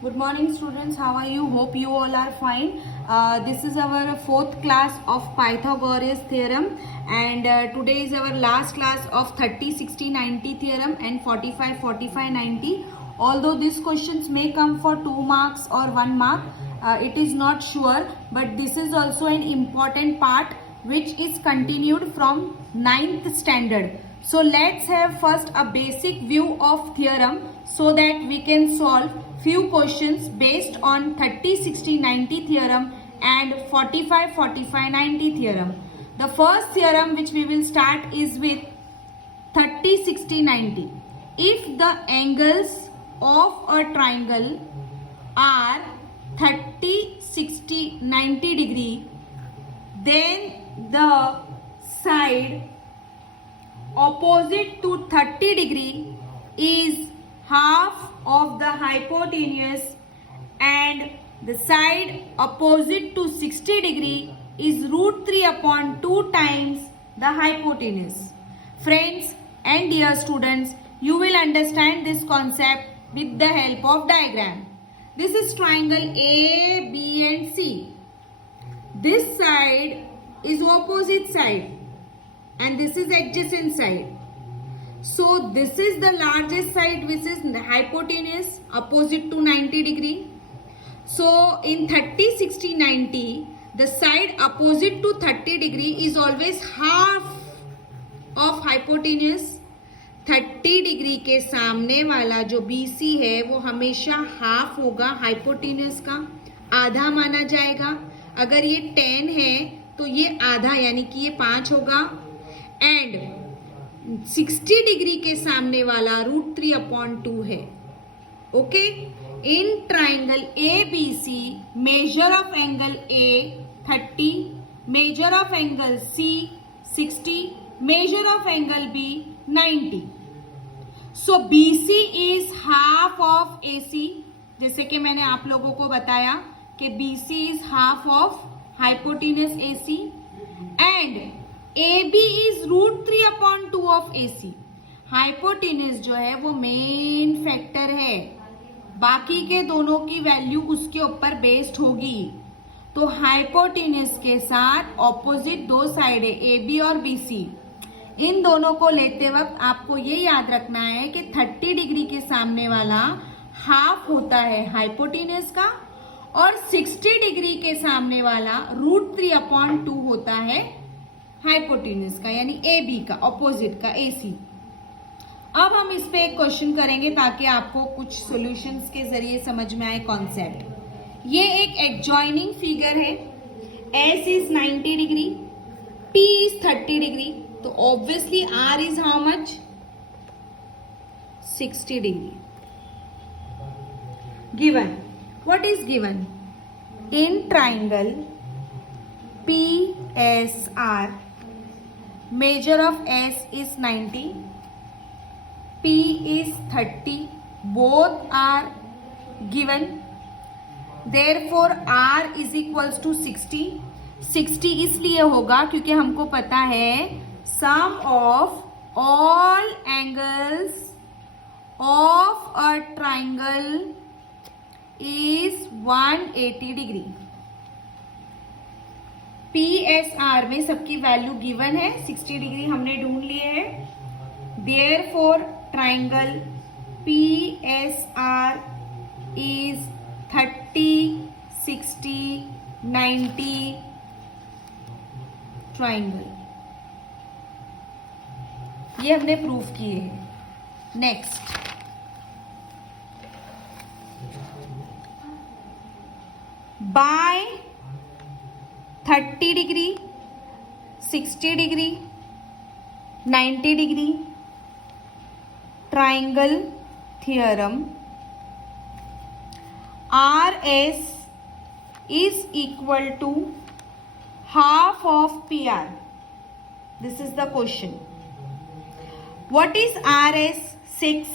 Good morning students, how are you? Hope you all are fine. This is our fourth class of Pythagoras theorem, and today is our last class of 30, 60, 90 theorem and 45, 45, 90. Although these questions may come for 2 marks or 1 mark, it is not sure, but this is also an important part which is continued from 9th standard. So let's have first a basic view of theorem so that we can solve few questions based on 30, 60, 90 theorem and 45, 45, 90 theorem. The first theorem which we will start is with 30, 60, 90. If the angles of a triangle are 30, 60, 90 degree, then the side opposite to 30 degree is half of the hypotenuse and the side opposite to 60 degree is root 3 upon 2 times the hypotenuse. Friends and dear students, you will understand this concept with the help of diagram. This is triangle A, B and C. This side is opposite side and this is adjacent side. So this is the largest side which is the hypotenuse opposite to 90 degree. So in 30, 60, 90, the side opposite to 30 degree is always half of hypotenuse. 30 डिग्री के सामने वाला जो BC है वो हमेशा हाफ होगा हाइपोटेन्यूज का, आधा माना जाएगा. अगर ये 10 है तो ये आधा यानी कि ये 5 होगा. एंड 60 डिग्री के सामने वाला रूट 3 अपॉन 2 है. Okay. In triangle ABC measure of angle A 30, measure of angle C 60, measure of angle B 90. So BC is half of AC. जैसे कि मैंने आप लोगों को बताया कि BC is half of hypotenuse AC and AB is root 3 upon 2 of AC. Hypotenuse जो है वो मेन फैक्टर है, बाकी के दोनों की वैल्यू उसके ऊपर बेस्ड होगी. तो हाइपोटेन्यूज के साथ ऑपोजिट दो साइड है AB और BC. इन दोनों को लेते वक्त आपको ये याद रखना है कि 30 डिग्री के सामने वाला हाफ होता है हाइपोटेन्यूज का और 60 डिग्री के सामने वाला रूट 3 अपॉन 2 होता है हाइपोटेन्यूज का यानी AB का, ऑपोजिट का AC. अब हम इस पे एक क्वेश्चन करेंगे ताकि आपको कुछ सॉल्यूशंस के जरिए समझ में आए कॉन्सेप्ट. ये एक एडजॉइनिंग फिगर है. S is 90 degree, P is 30 degree. तो obviously R is how much? 60 degree. Given. What is given? In triangle PSR measure of S is 90, P is 30, both are given. Therefore R is equals to 60. 60 इसलिए होगा क्योंकि हमको पता है sum of all angles of a triangle is 180 degree. PSR में सबकी value given है, 60 डिग्री हमने ढूंढ लिए है. Therefore triangle PSR is 30, 60, 90 triangle. ये हमने प्रूफ किए हैं. Next, by 30 degree, 60 degree, 90 degree triangle theorem RS is equal to half of PR. This is the question. What is RS? 6.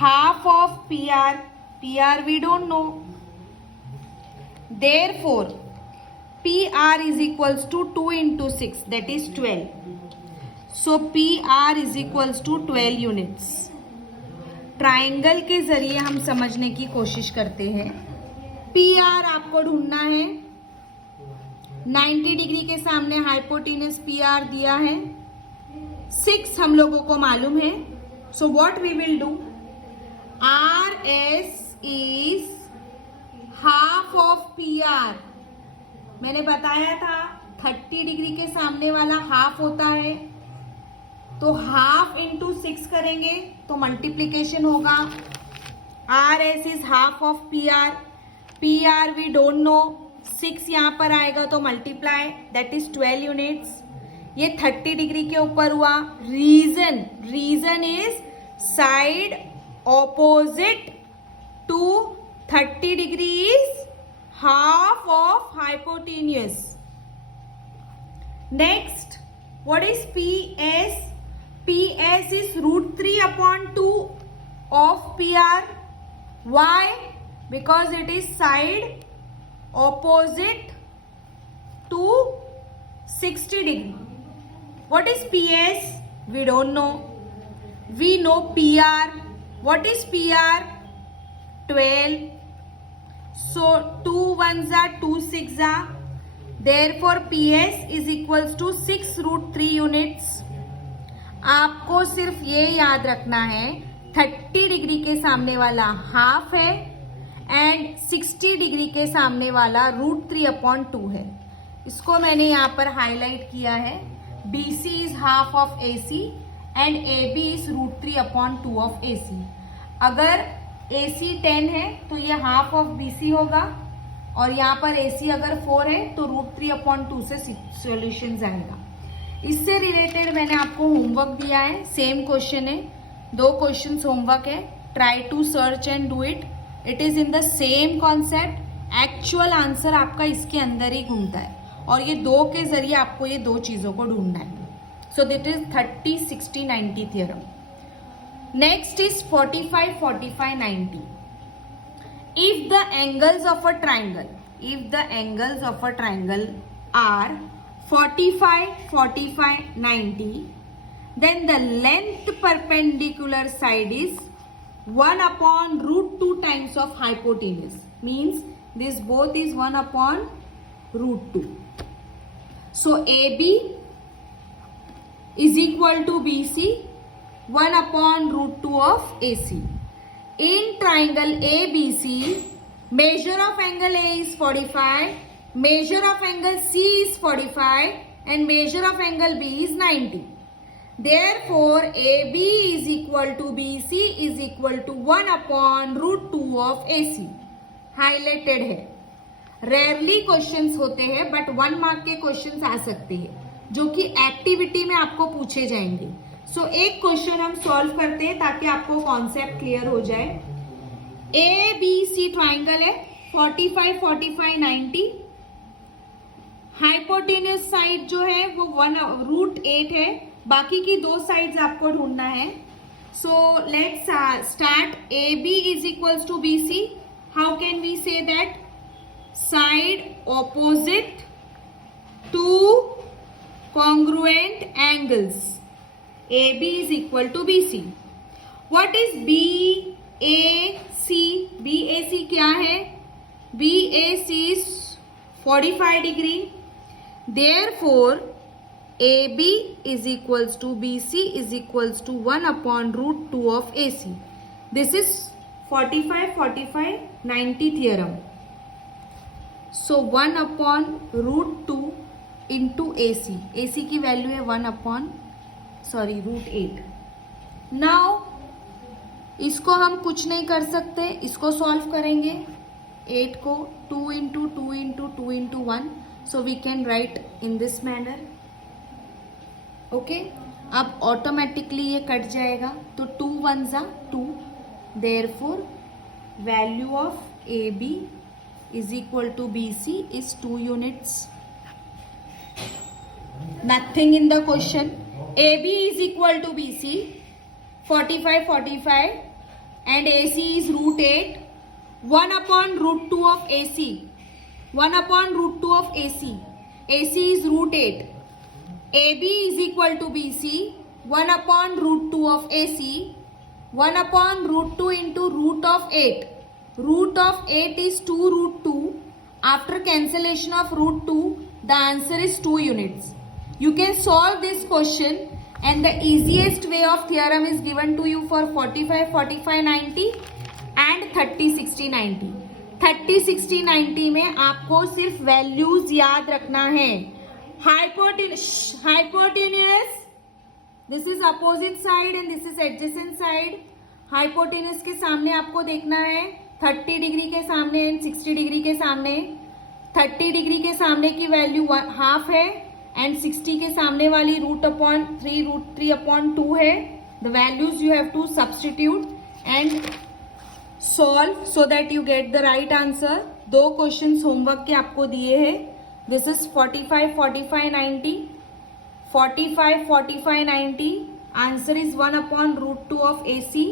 Half of PR. PR we don't know. Therefore, PR is equals to 2 into 6, that is 12. So PR is equals to 12 units. Triangle के जरिए हम समझने की कोशिश करते हैं। PR आपको ढूंढना है। 90 डिग्री के सामने हाइपोटेन्यूज PR दिया है। 6 हम लोगों को मालूम है। So what we will do, RS is half of PR। मैंने बताया था 30 डिग्री के सामने वाला हाफ होता है, तो हाफ इंटू 6 करेंगे तो मल्टीप्लीकेशन होगा। RS is half of PR। PR we don't know, 6 यहाँ पर आएगा तो मल्टीप्लाई, दैट इज 12 यूनिट्स। ये 30 डिग्री के ऊपर हुआ। Reason is side opposite to 30 degree is half of hypotenuse. Next, what is PS? PS is √3/2 of PR. Why? Because it is side opposite to 60 degree. What is PS? We don't know. We know PR. What is PR? 12. So 2 1s are 2 6s are. Therefore PS is equals to 6√3 units. आपको सिर्फ ये याद रखना है 30 डिग्री के सामने वाला हाफ है एंड 60 डिग्री के सामने वाला √3/2 है। इसको मैंने यहाँ पर हाईलाइट किया है। BC is half of AC and AB is √3/2 of AC। अगर AC 10 है तो ये हाफ ऑफ BC होगा, और यहाँ पर AC अगर 4 है तो √3/2 से सॉल्यूशन आएगा। इससे रिलेटेड मैंने आपको होमवर्क दिया है, सेम क्वेश्चन है, 2 क्वेश्चंस होमवर्क है। Try to search and do it, it is in the same concept. Actual answer आपका इसके अंदर ही घूमता है, और ये 2 के जरिए आपको ये 2 चीजों को ढूंढना है। So that is 30 60 90 theorem. Next is 45 45 90. If the angles of a triangle are 45 45 90, then the length perpendicular side is 1/√2 times of hypotenuse. Means this both is 1/√2. So AB is equal to BC 1/√2 of AC. In triangle ABC, measure of angle A is 45, measure of angle C is 45, and measure of angle B is 90. Therefore, AB is equal to BC is equal to 1/√2 of AC. Highlighted है। Rarely questions होते हैं, but 1 मार्क के questions आ सकते हैं, जो कि एक्टिविटी में आपको पूछे जाएंगे। सो एक क्वेश्चन हम सॉल्व करते हैं ताकि आपको कॉन्सेप्ट क्लियर हो जाए। ABC ट्राइंगल है, 45 45 90। हाइपोटेन्यूज साइड जो है वो 1√8 है, बाकी की 2 साइड्स आपको ढूंढना है। So let's start. AB is equals to BC। How can we say that? Side opposite to congruent angles. AB is equal to BC. What is BAC? BAC क्या है? BAC is 45 degree. Therefore, AB is equals to BC is equals to 1/√2 of AC. This is 45 45 90 theorem. So 1/√2 into AC. AC की वैल्यू है √8. नाउ इसको हम कुछ नहीं कर सकते, इसको सॉल्व करेंगे 8 को 2 into 2 into 2 into 1. So we can write in this manner. Okay, अब ऑटोमेटिकली ये कट जाएगा, तो 2 1s are 2. Therefore, value of AB is equal to BC is 2 units. Nothing in the question. AB is equal to BC 45 45 and AC is √8. 1/√2 of AC. 1/√2 of AC. AC is √8. AB is equal to BC 1/√2 of AC. 1 upon root 2 into root of 8. Root of 8 is 2 root 2. After cancellation of root 2, the answer is 2 units. You can solve this question, and the easiest way of theorem is given to you for 45, 45, 90 and 30, 60, 90. 30, 60, 90 में आपको सिर्फ वैल्यूज याद रखना है. Hypotenuse, this is opposite side and this is adjacent side. Hypotenuse के सामने आपको देखना है 30 डिग्री के सामने एंड 60 डिग्री के सामने. 30 डिग्री के सामने की वैल्यू हाफ है एंड 60 के सामने वाली रूट 3 अपॉन 2 है. The values you have to substitute and solve so that you get the right answer. 2 questions homework के आपको दिए हैं. This is 45, 45, 90. 45, 45, 90. Answer is 1 upon root 2 of AC.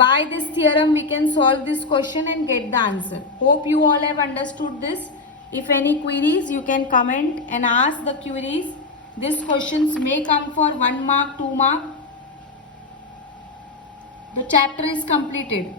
By this theorem, we can solve this question and get the answer. Hope you all have understood this. If any queries, you can comment and ask the queries. These questions may come for 1 mark, 2 mark. The chapter is completed.